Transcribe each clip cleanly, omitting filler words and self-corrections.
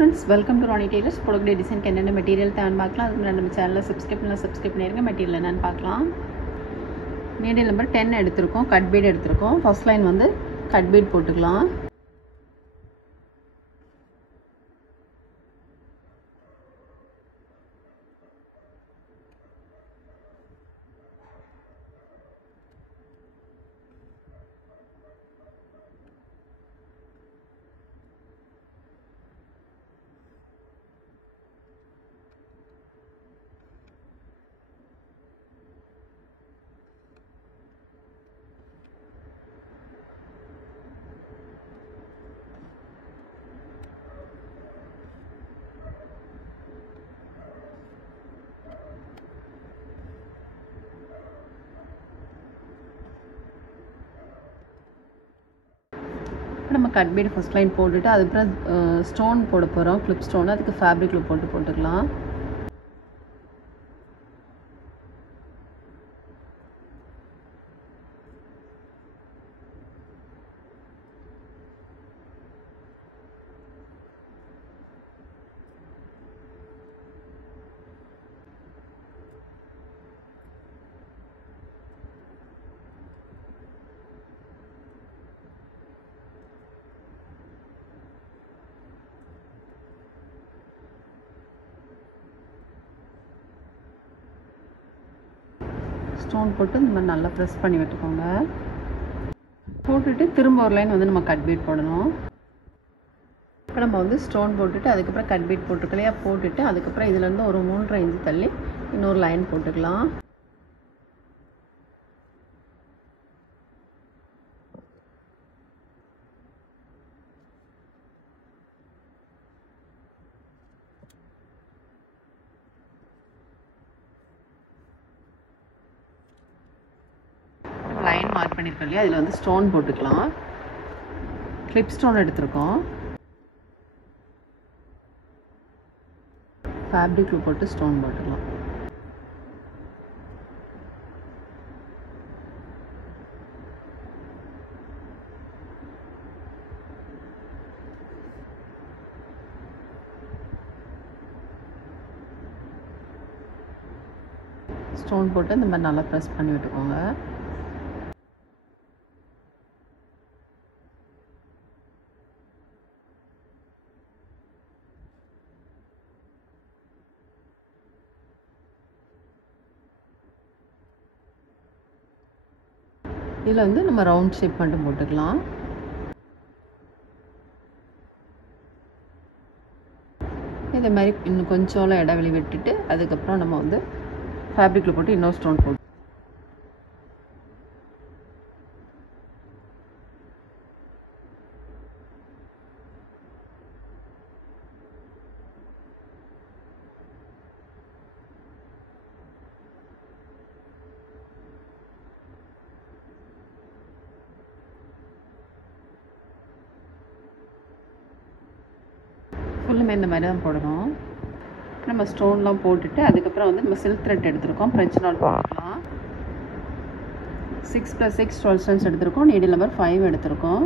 Friends, welcome to Rani tailors. போடக்கூடிய டிசைனுக்கு என்னென்ன மெட்டீரியல் தேவைன்னு பார்க்கலாம். அதுக்கு முன்னாடி நம்ம சேனலில் சப்ஸ்கிரைப் பண்ணிடுங்க. மெட்டீரியல் என்னென்னு பார்க்கலாம். நீடில் நம்பர் 10 எடுத்திருக்கோம். கட் பீட் எடுத்திருக்கோம். ஃபர்ஸ்ட் லைன் வந்து கட் பீட் போட்டுக்கலாம். நம்ம கட் பீட் ஃபர்ஸ்ட் லைன் போட்டுட்டு அதுக்கப்புறம் ஸ்டோன் போட போகிறோம். Clip stone. அதுக்கு ஃபேப்ரிக்கில் போட்டுக்கலாம். ஸ்டோன் போட்டு இந்த மாதிரி நல்லா ப்ரெஸ் பண்ணி விட்டுக்கோங்க. போட்டுட்டு திரும்ப ஒரு லைன் வந்து நம்ம கட் பீட் போடணும். இப்போ நம்ம வந்து ஸ்டோன் போட்டுட்டு அதுக்கப்புறம் கட் பீட் போட்டுக்கலையா, போட்டுட்டு அதுக்கப்புறம் இதுலேருந்து ஒரு 3.5 இன்ச்சு தள்ளி இன்னொரு லைன் போட்டுக்கலாம். லைன் மார்க் பண்ணியிருக்கோம் இல்லையா, அதில் வந்து ஸ்டோன் போட்டுக்கலாம். கிளிப் ஸ்டோன் எடுத்திருக்கோம். ஃபேப்ரிக்கில் போட்டு ஸ்டோன் போட்டுக்கலாம். ஸ்டோன் போட்டு இந்த மாதிரி நல்லா ப்ரெஸ் பண்ணி விட்டுக்கோங்க. இதில் வந்து நம்ம ரவுண்ட் ஷேப் மட்டும் போட்டுக்கலாம். இதே மாதிரி இன்னும் கொஞ்சம் இடைவெளி விட்டுட்டு அதுக்கப்புறம் நம்ம வந்து ஃபேப்ரிக்கில் போட்டு இன்னொரு ஸ்டோன் போட்டு ஃபுல்லுமே இந்த மாதிரி தான் போடணும். நம்ம ஸ்டோன்லாம் போட்டுட்டு அதுக்கப்புறம் வந்து நம்ம சில்க் த்ரெட் எடுத்துருக்கோம். ஃப்ரெஞ்ச் நாட் போட்டுக்கலாம். 6 + 6 12 ஸ்டோன்ஸ் எடுத்திருக்கோம். நீடில் நம்பர் 5 எடுத்திருக்கோம்.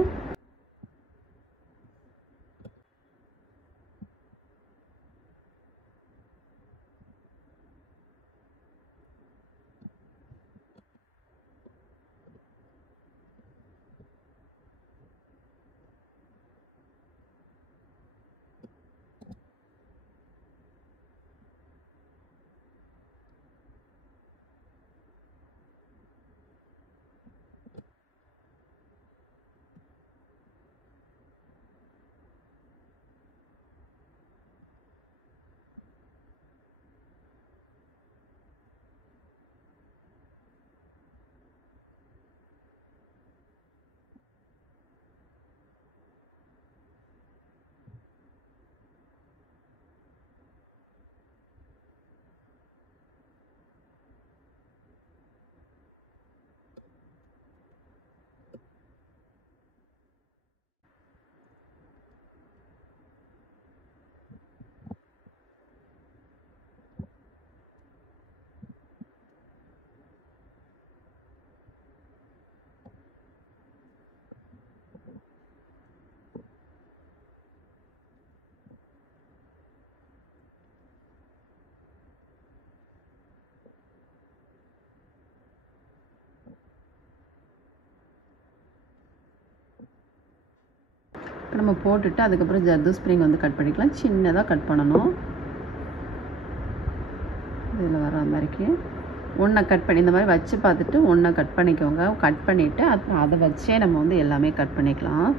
நம்ம போட்டுட்டு அதுக்கப்புறம் ஜர்தோசி ஸ்ப்ரிங் வந்து கட் பண்ணிக்கலாம். சின்னதாக கட் பண்ணணும். இதில் வர மாதிரிக்கு ஒன்றை கட் பண்ணி இந்த மாதிரி வச்சு பார்த்துட்டு ஒன்றை கட் பண்ணிக்கோங்க. கட் பண்ணிவிட்டு அப்புறம் அதை வச்சே நம்ம வந்து எல்லாமே கட் பண்ணிக்கலாம்.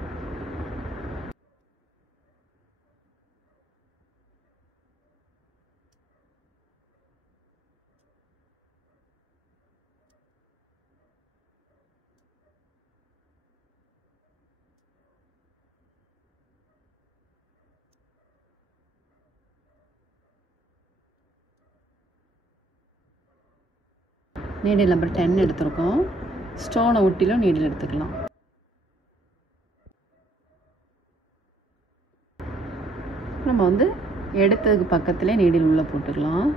நீடில் நம்பர் 10 எடுத்துருக்கோம். ஸ்டோனை ஒட்டிலும் நீடில் எடுத்துக்கலாம். நம்ம வந்து எடுத்ததுக்கு பக்கத்துலேயே நீடில் உள்ளே போட்டுக்கலாம்.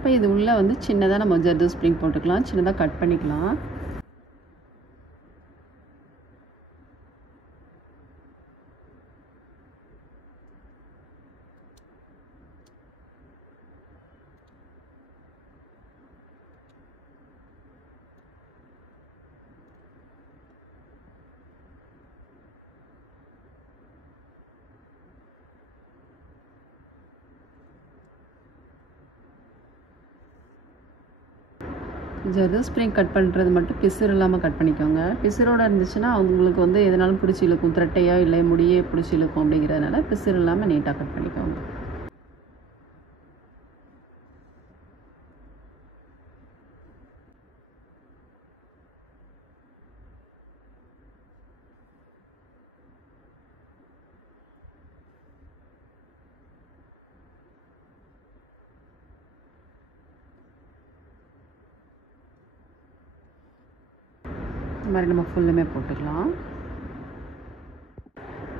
இப்போ இது உள்ளே வந்து சின்னதாக நம்ம ஜர்தோசி ஸ்ப்ரிங் போட்டுக்கலாம். சின்னதாக கட் பண்ணிக்கலாம். ஜர்தோசி ஸ்ப்ரிங் கட் பண்ணுறது மட்டும் பிசுறு இல்லாமல் கட் பண்ணிக்கோங்க. பிசுரோடு இருந்துச்சுன்னா அவங்களுக்கு வந்து எதனாலும் பிடிச்சி இழுக்கும். திரட்டையா இல்லை முடியே பிடிச்சி இழுக்கும். அப்படிங்கிறதுனால பிசுறு இல்லாமல் நீட்டாக கட் பண்ணிக்கோங்க. இந்த மாதிரி நம்ம ஃபுல்லுமே போட்டுக்கலாம்.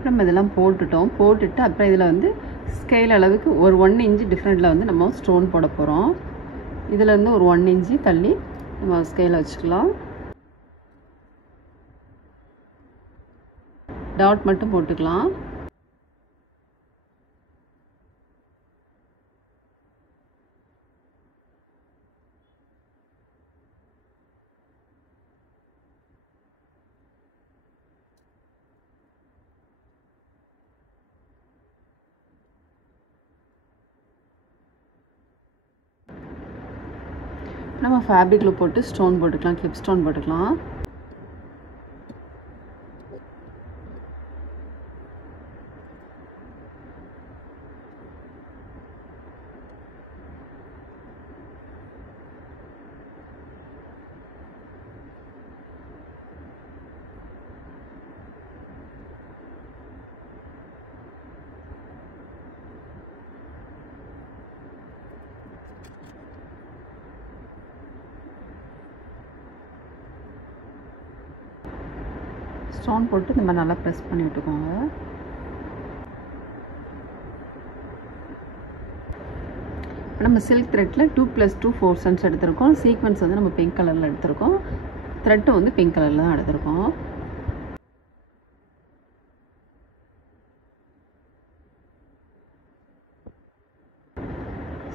நம்ம இதெல்லாம் போட்டுட்டோம். போட்டுட்டு அப்புறம் இதில் வந்து ஸ்கேல் அளவுக்கு ஒரு 1 இன்ச்சு டிஃப்ரெண்ட்டில் வந்து நம்ம ஸ்டோன் போட போகிறோம். இதிலேருந்து ஒரு 1 இன்ச்சு தள்ளி நம்ம ஸ்கேலை வச்சுக்கலாம். டாட் மட்டும் போட்டுக்கலாம். நம்ம ஃபேப்ரிக்கில் போட்டு ஸ்டோன் போட்டுக்கலாம். கிளிப் ஸ்டோன் போட்டுக்கலாம். ஸ்டோன் போட்டு இந்த மாதிரி நல்லா ப்ரெஸ் பண்ணி விட்டுக்கோங்க. நம்ம சில்க் த்ரெட்டில் 2 + 2 4 cents எடுத்திருக்கோம். சீக்வன்ஸ் வந்து நம்ம பிங்க் கலரில் எடுத்திருக்கோம். த்ரெட்டு வந்து பிங்க் கலரில் தான் எடுத்திருக்கோம்.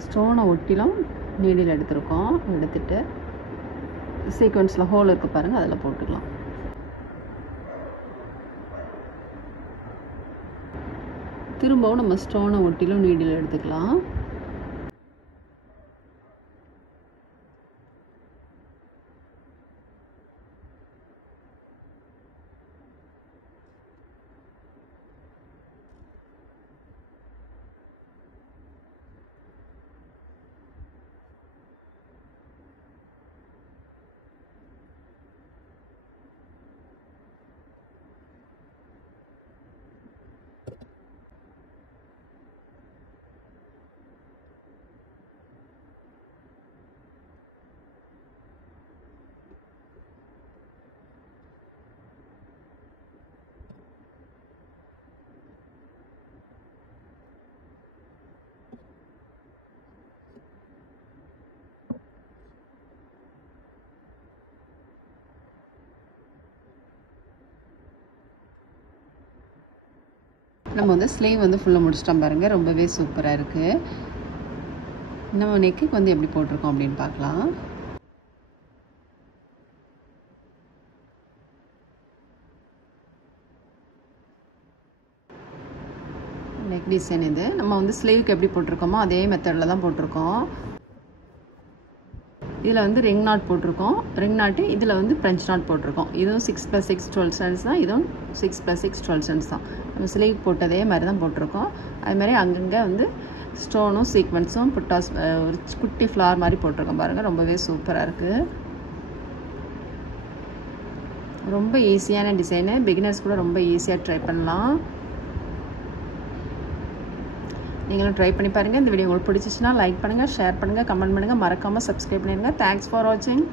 ஸ்டோனை ஒட்டிலும் நீடில் எடுத்துருக்கோம். எடுத்துட்டு சீக்வென்ஸில் ஹோல் இருக்குது பாருங்கள், அதில் போட்டுக்கலாம். திரும்பவும் நம்ம ஸ்டோனை ஒட்டிலும் நீடில் எடுத்துக்கலாம். நம்ம வந்து ஸ்லீவ் வந்து ஃபுல்லாக முடிச்சிட்டோம் பாருங்கள், ரொம்பவே சூப்பராக இருக்குது. நம்ம நெக்குக்கு வந்து எப்படி போட்டிருக்கோம் அப்படின்னு பார்க்கலாம். நெக் டிசைன் இது நம்ம வந்து ஸ்லீவுக்கு எப்படி போட்டிருக்கோமோ அதே மெத்தடில் தான் போட்டிருக்கோம். இதில் வந்து ரிங் நாட் போட்டிருக்கோம். ரிங் நாட்டு இதில் வந்து ஃப்ரெஞ்ச் நாட் போட்டிருக்கோம். இதுவும் 6+6 12 சென்ஸ் தான், இதுவும் 6+6 12 சென்ஸ் தான். நம்ம ஸ்லீவ் போட்டதே மாதிரி தான் போட்டிருக்கோம். அதுமாதிரி அங்கங்கே வந்து ஸ்டோனும் சீக்வென்ஸும் புட்டாஸ் ஒரு குட்டி ஃப்ளார் மாதிரி போட்டிருக்கோம் பாருங்கள், ரொம்பவே சூப்பராக இருக்குது. ரொம்ப ஈஸியான டிசைனு, பிகினர்ஸ் கூட ரொம்ப ஈஸியாக ட்ரை பண்ணலாம். நீங்களும் ட்ரை பண்ணி பாருங்கள். இந்த வீடியோ உங்களுக்கு பிடிச்சிச்சுன்னா லைக் பண்ணுங்கள், ஷேர் பண்ணுங்கள், கமெண்ட் பண்ணுங்கள், மறக்காமல் சப்ஸ்கிரைப் பண்ணிடுங்க. தேங்க்ஸ் ஃபார் வாட்சிங்.